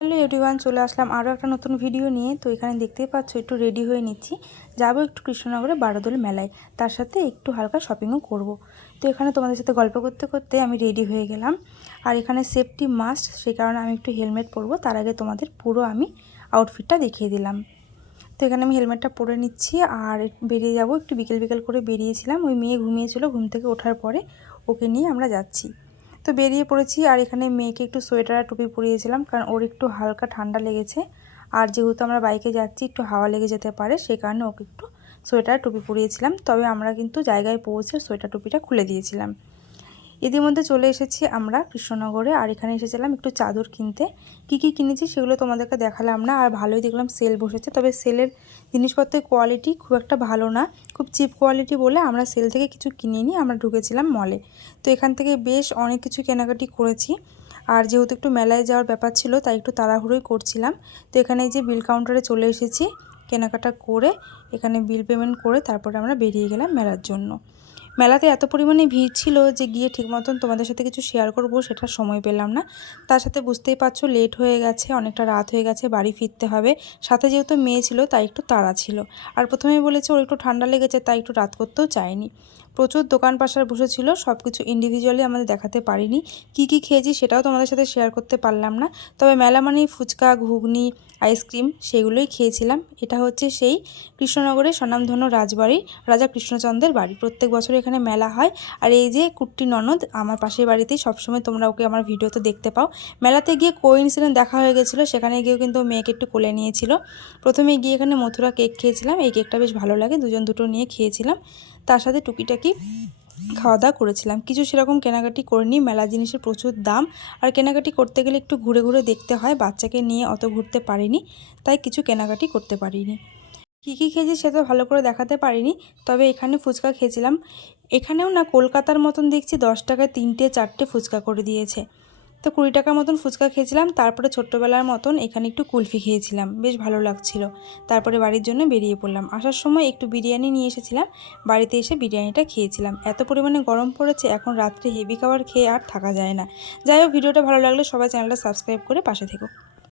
Hello everyone, চলে আসলাম আরও একটা নতুন ভিডিও নিয়ে। তো এখানে দেখতেই পাচ্ছ একটু রেডি হয়ে নিচ্ছি, যাবো একটু কৃষ্ণনগরে বারোদোল মেলায়, তার সাথে একটু হালকা শপিংও করব। তো এখানে তোমাদের সাথে গল্প করতে করতে আমি রেডি হয়ে গেলাম। আর এখানে সেফটি মাস্ট, সেই কারণে আমি একটু হেলমেট পরবো। তার আগে তোমাদের পুরো আমি আউটফিটটা দেখিয়ে দিলাম। তো এখানে আমি হেলমেটটা পরে নিচ্ছি আর বেরিয়ে যাব। একটু বিকেল বিকেল করে বেরিয়েছিলাম, ওই মেয়ে ঘুমিয়েছিল, ঘুম থেকে ওঠার পরে ওকে নিয়ে আমরা যাচ্ছি। তো বেরিয়ে পড়েছি। আর এখানে মেয়েকে একটু সোয়েটার আর টুপি পরিয়েছিলাম, কারণ ওর একটু হালকা ঠান্ডা লেগেছে। আর যেহেতু আমরা বাইকে যাচ্ছি একটু হাওয়া লেগে যেতে পারে, সেই কারণে ওকে একটু সোয়েটার টুপি পরিয়েছিলাম। তবে আমরা কিন্তু জায়গায় পৌঁছে সোয়েটার টুপিটা খুলে দিয়েছিলাম। এদের মধ্যে চলে এসেছি আমরা কৃষ্ণনগরে। আর এখানে এসেছিলাম একটু চাদর কিনতে। কি কি কিনেছি সেগুলো তোমাদেরকে দেখালাম না। আর ভালোই দেখলাম সেল বসেছে, তবে সেলের জিনিসপত্রের কোয়ালিটি খুব একটা ভালো না, খুব চিপ কোয়ালিটি বলে আমরা সেল থেকে কিছু কিনিনি, আমরা ঢুকেছিলাম মলে। তো এখান থেকে বেশ অনেক কিছু কেনাকাটি করেছি। আর যেহেতু একটু মেলায় যাওয়ার ব্যাপার ছিল, তাই একটু তাড়াহুড়োই করছিলাম। তো এখানে যে বিল কাউন্টারে চলে এসেছি, কেনাকাটা করে এখানে বিল পেমেন্ট করে তারপরে আমরা বেরিয়ে গেলাম মেলার জন্য। মেলাতে এত পরিমাণে ভিড় ছিল যে গিয়ে ঠিক মতন তোমাদের সাথে কিছু শেয়ার করব সেটার সময় পেলাম না। তার সাথে বুঝতেই পারছো লেট হয়ে গেছে, অনেকটা রাত হয়ে গেছে, বাড়ি ফিরতে হবে। সাথে যেহেতু মেয়ে ছিল তাই একটু তাড়া ছিল। আর প্রথমেই বলেছে ওর একটু ঠান্ডা লেগেছে, তাই একটু রাত করতেও চায়নি। প্রচুর দোকান পাশার বসেছিল, সব কিছু ইন্ডিভিজুয়ালি আমাদের দেখাতে পারিনি। কি কি খেয়েছি সেটাও তোমাদের সাথে শেয়ার করতে পারলাম না। তবে মেলা মানেই ফুচকা, ঘুগনি, আইসক্রিম সেগুলোই খেয়েছিলাম। এটা হচ্ছে সেই কৃষ্ণনগরের স্বনামধন্য রাজবাড়ি, রাজা কৃষ্ণচন্দ্রের বাড়ি। প্রত্যেক বছর এখানে মেলা হয়। আর এই যে কুট্টি ননদ আমার পাশের বাড়িতেই, সবসময় তোমরা ওকে আমার ভিডিওতে দেখতে পাও। মেলাতে গিয়ে কোইন্সিডেন্ট দেখা হয়ে গেছিলো, সেখানে গিয়েও কিন্তু মেয়েকে একটু কোলে নিয়েছিল। প্রথমে গিয়ে এখানে মথুরা কেক খেয়েছিলাম, এই কেকটা বেশ ভালো লাগে, দুটো নিয়ে খেয়েছিলাম। তার সাথে টুকিটাকি খাওয়া দাওয়া করেছিলাম। কিছু সেরকম কেনাকাটি করিনি, মেলা জিনিসের প্রচুর দাম। আর কেনাকাটি করতে গেলে একটু ঘুরে ঘুরে দেখতে হয়, বাচ্চাকে নিয়ে অত ঘুরতে পারিনি, তাই কিছু কেনাকাটি করতে পারিনি। কী কী খেয়েছি সে তো ভালো করে দেখাতে পারিনি। তবে এখানে ফুচকা খেয়েছিলাম। এখানেও না কলকাতার মতন দেখছি 10 টাকায় 3টে 4টে ফুচকা করে দিয়েছে। তো 20 টাকার মতন ফুচকা খেয়েছিলাম। তারপরে ছোট্টবেলার মতন এখানে একটু কুলফি খেয়েছিলাম, বেশ ভালো লাগছিল। তারপরে বাড়ির জন্য বেরিয়ে পড়লাম। আসার সময় একটু বিরিয়ানি নিয়ে এসেছিলাম, বাড়িতে এসে বিরিয়ানিটা খেয়েছিলাম। এত পরিমাণে গরম পড়েছে, এখন রাত্রে হেভি খাবার খেয়ে আর থাকা যায় না। যাই হোক, ভিডিওটা ভালো লাগলে সবাই চ্যানেলটা সাবস্ক্রাইব করে পাশে থেকো।